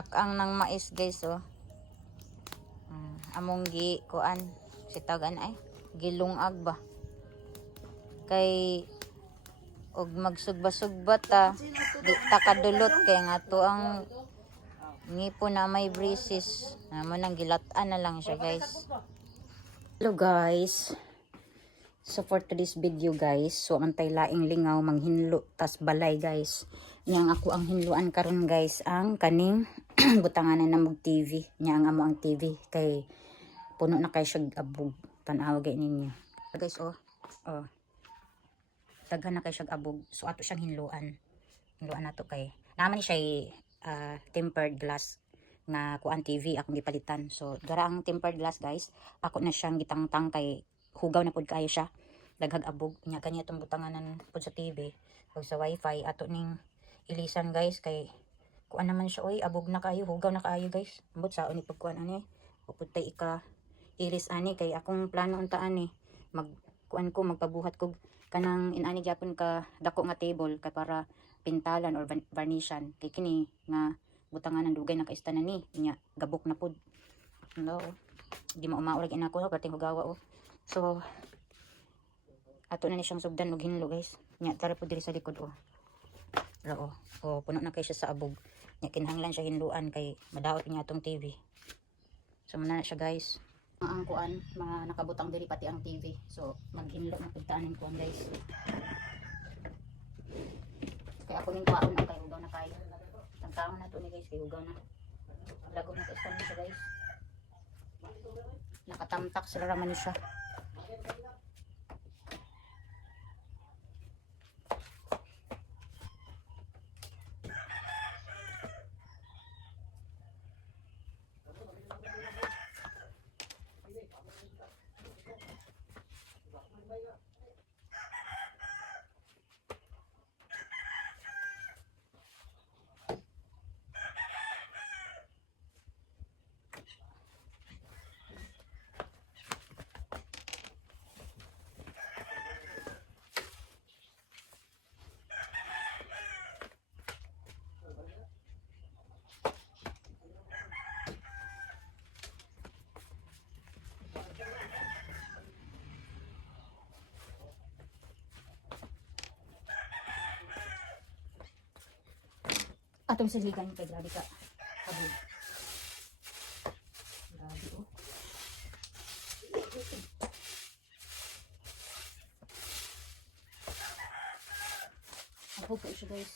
tak-ang ng mais guys oh. Among gi kuan si tagan ay gilungag ba kay og magsugba-sugba ta di ta kadulot kay nga to ang ngipon na may braces mo nang gilat-an na lang siya guys. Hello guys, so for today's video guys, so antay laing lingaw manghinlo tas balay guys. Yang ako ang hinluan karon guys ang kaning butanganan na mag TV nya ang amo ang TV kay puno na kay siya abog tan-aw gay ninyo guys oh daghan na kay siya abog so ato siyang hinluan nato kay naman ni siya tempered glass nga kuan TV akong gipalitan. So dara ang tempered glass guys, ako na siyang gitangtang kay hugaw na pud kayo siya daghag abog nya kanya itong butanganan pud sa TV o sa wifi ato ning ilisan guys kay kuan naman siya oy abog na kayo hugaw na kayo guys ambot sa ni pagkuan ani puputay ika iris ani kay akong plano unta ani magkuan ko magpabuhat ko kanang inani gyapon ka dako nga table kay para pintalan or varnishan kay kini nga butanganan dugay na kaistanan ni nya gabok na pud no di mo maurag inako no perting hugawa oh. So ato na ni siyang sugdan og hinlo guys nya tara pud diri sa likod oh. Puno na kay siya sa abog nya kinahanglan siya hinluan kay madaot niya tong TV. So muna na siya guys ang kuan mga nakabutang diri pati ang TV so maghinlo na pud taanin kuan guys kay ako ning kuan na kay hugaw na kayo tangtaon na to ni guys kay hugaw na lagom na kaistan siya guys nakatamtak sila raman siya. Atong siligan kay grabe ka abog grabe oh abog ka siya guys.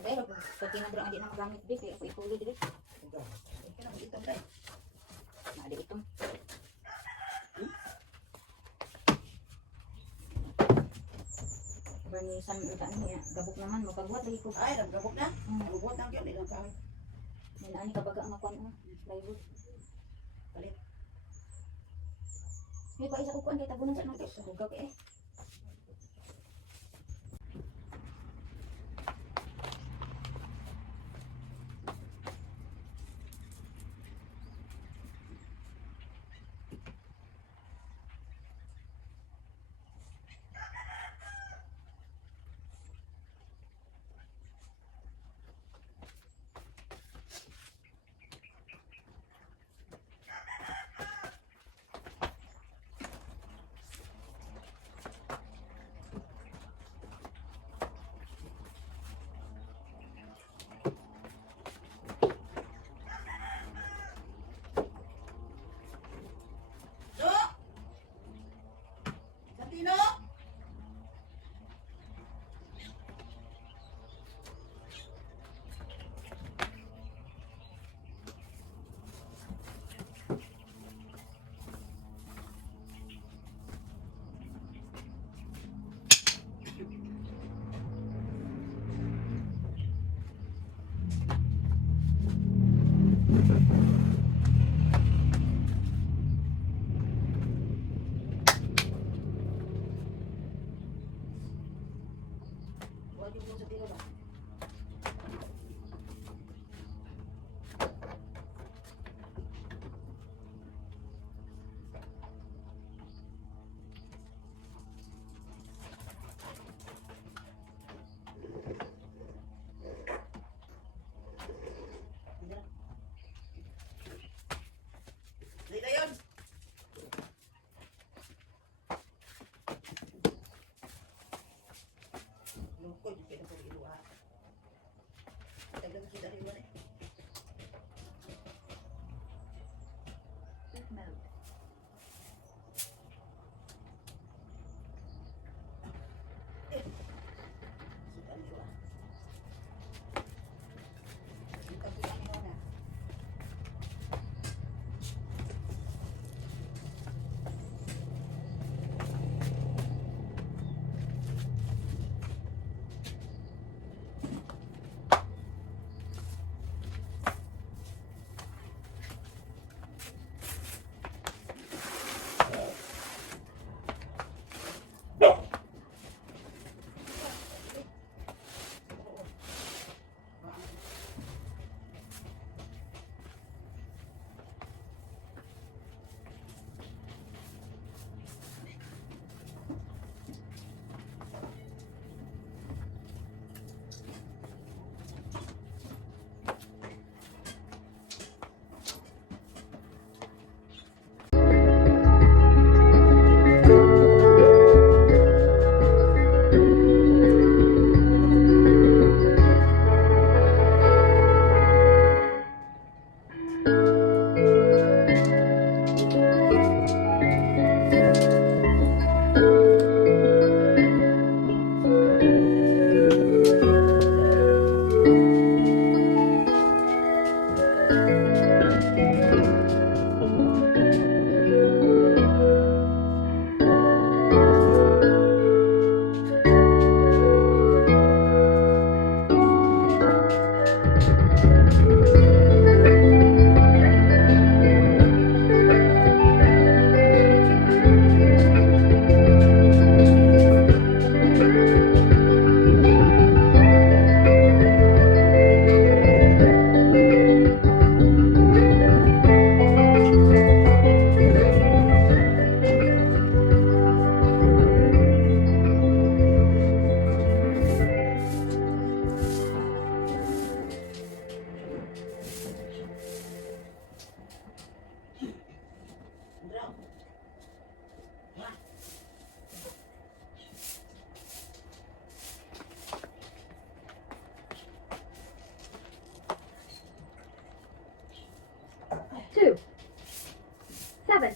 Pero pati na dra adi na magamit di kay ako ituloy dili. Ito na dito dai. Na di ito. Barnisan uta niya gabok naman makabuhat lagi ko. Ay gabok na. Gabok na gyud ilang kahoy. Yan ani kabaga ang kuan plywood. Palit. Ni pa isa ko kuan kay tabunan sa nato. Hugaw kay 2, 7.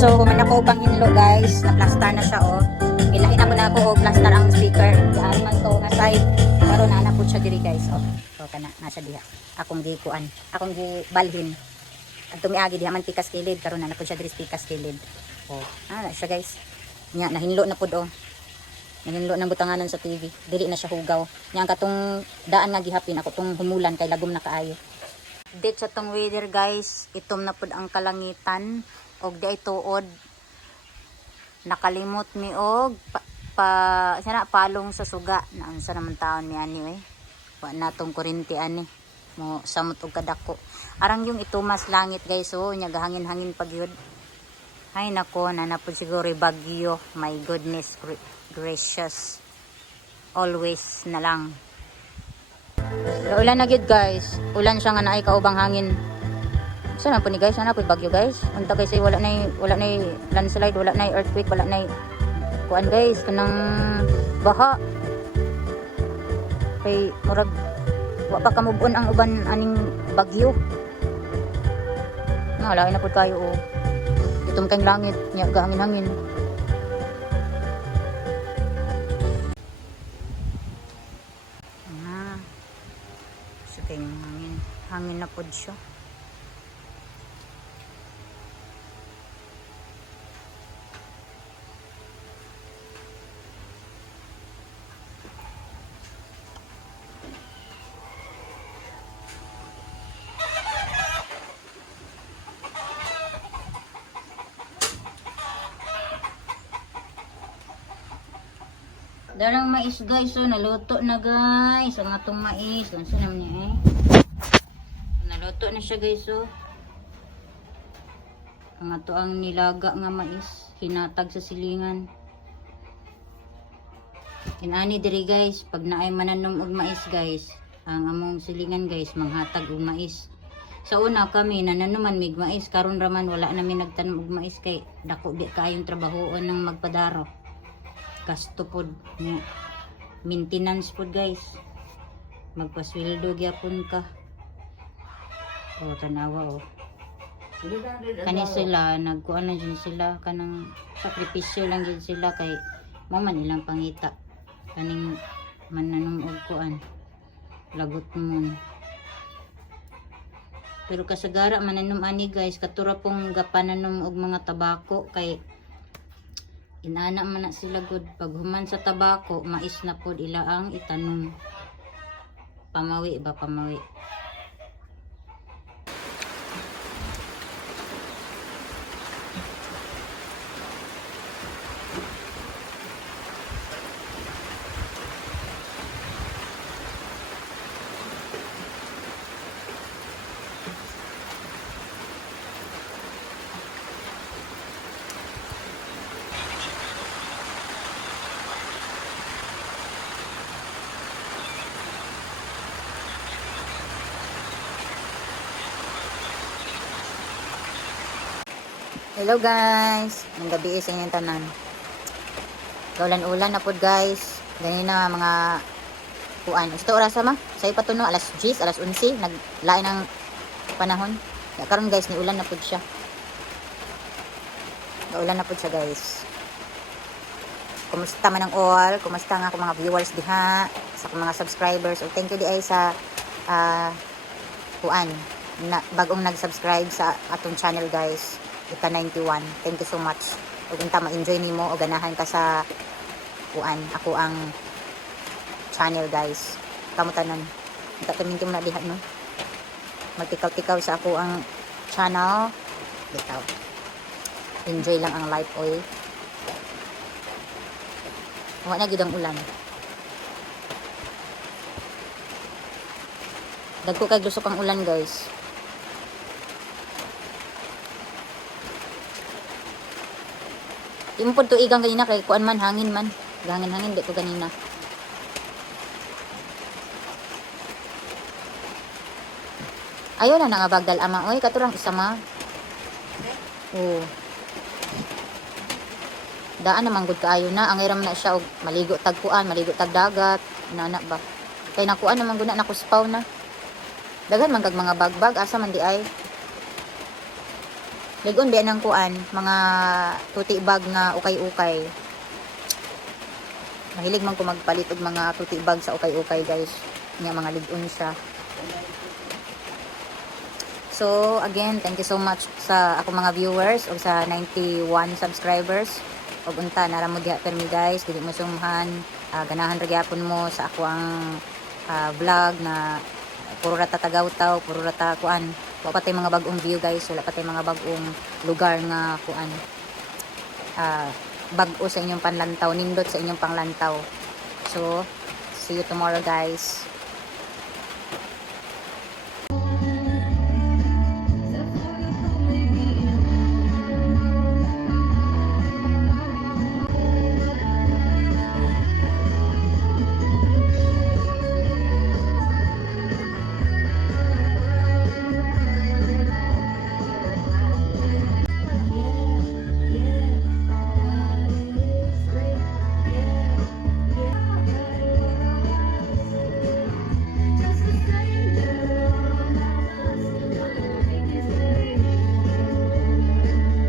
So, human ako upang hinlo guys. Na-plaster na siya oh. Ilahin ako na ako oh, plaster ang speaker. Diyan man to nga side. Pero naana po siya diri guys oh. So, kana nasa diha. Akong gikuan. Akong gibalhin. Ang tumiagi diha man pikas kilid. Karon na po siya diri pikas kilid. Oh, na siya guys. Nya nahinlo na pud oh. Nahinlo ng butanganan sa TV. Dili na siya hugaw. Nya ang katong daan nga gihapin ako tong humulan kay lagom na kaayo. Dito sa tong weather guys, itom na pud ang kalangitan. Og di ay tuod nakalimot mi og sana palong sa suga naunsa naman taon mi ani wa natong kuryente ani mo samot og kadako. Arang yung itumas langit guys, oh, nya gahangin-hangin pag yun. Ay nako, nanapod siguro bagyo. My goodness gracious. Always na lang. Ulan na gyud guys. Ulan siya nga naay kaubang hangin. Saan po ni guys? Sana po bagyo guys. Unta guys ay wala na landslide, wala na earthquake, wala na kuan guys kanang baha. Kay murag wa pa kamubon ang uban aning bagyo. Lain na pud kayo oh. Itong kang langit nya gahangin-hangin. So kay hangin na pud siya. Darang mais guys, so naluto na guys ang atong mais. Ganso naman niya eh. Naluto na siya guys, so ang ato ang nilaga nga mais, hinatag sa silingan. Inani diri guys, pag naay mananom og mais guys, ang among silingan guys manghatag og mais. Sa una kami nananuman mig mais, karon raman wala namin nagtanom og mais kay dako di kaayong trabahoon ng magpadaro. Gasto pod ni maintenance pod guys, magpasweldo gyapon ka. O tanawa o kani sila nagkuan na din sila, kanang sakripisyo lang din sila kay mo man ilang pangita kaning mananong og kuan lagot mo. Pero kasagara mananom ani guys, katura pong gapananom og mga tabako kay inana man na sila good. Pag human sa tabako, mais na pod ila ang itanom. Pamawi ba, pamawi. Hello guys, ng gabi sa inyong tanan. Ulan-ulan na pod guys. Ganina mga kuan. Ito oras ma? Sa ipatuno alas 10, alas 11 naglain ang panahon. Kaya karon guys, ni ulan na pod siya. Ulan na pod siya guys. Kumusta man ang all? Kumusta nga ako mga viewers diha, sa akong mga subscribers. Thank you di ay sa kuan na bagong nag-subscribe sa atong channel guys. Ika 91. Thank you so much. Ug unta ma-enjoy nimo o ganahan ka sa kuan ako ang channel guys. Kamo tanan. Unta taminti mo na diha no. Magtikaw-tikaw sa ako ang channel. Bitaw. Enjoy lang ang life oy. Wala na gid ang ulan. Dagko kay lusok ang ulan guys. Imo pod tuigang kanina kay kuan man hangin man. Hangin-hangin di ko kanina. Ayo na nga bagdal ama oy katurang isa ma. Oh. Daan naman gud kaayo na ang iram na siya og maligo tag kuan, maligo tag dagat, nana ba. Kay nakuan naman gud na nakuspaw na. Daghan man kag mga bagbag asa man di ay. Ligon biyan ng kuan, mga tuti bag nga ukay-ukay. Mahilig man ko magpalit og mga tuti bag sa ukay-ukay guys. Nga mga ligon siya. So again, thank you so much sa ako mga viewers o sa 91 subscribers. Og unta nara mo diha permi guys, dili mo sumhan, ganahan ra gyapon mo sa ako ang vlog na puro rata tagaw-taw, puro rata kuan. Wala pa tayong mga bagong view guys, wala pa tayong mga bagong lugar nga kuan. Bag-o sa inyong panlantaw, nindot sa inyong panglantaw. So, see you tomorrow guys.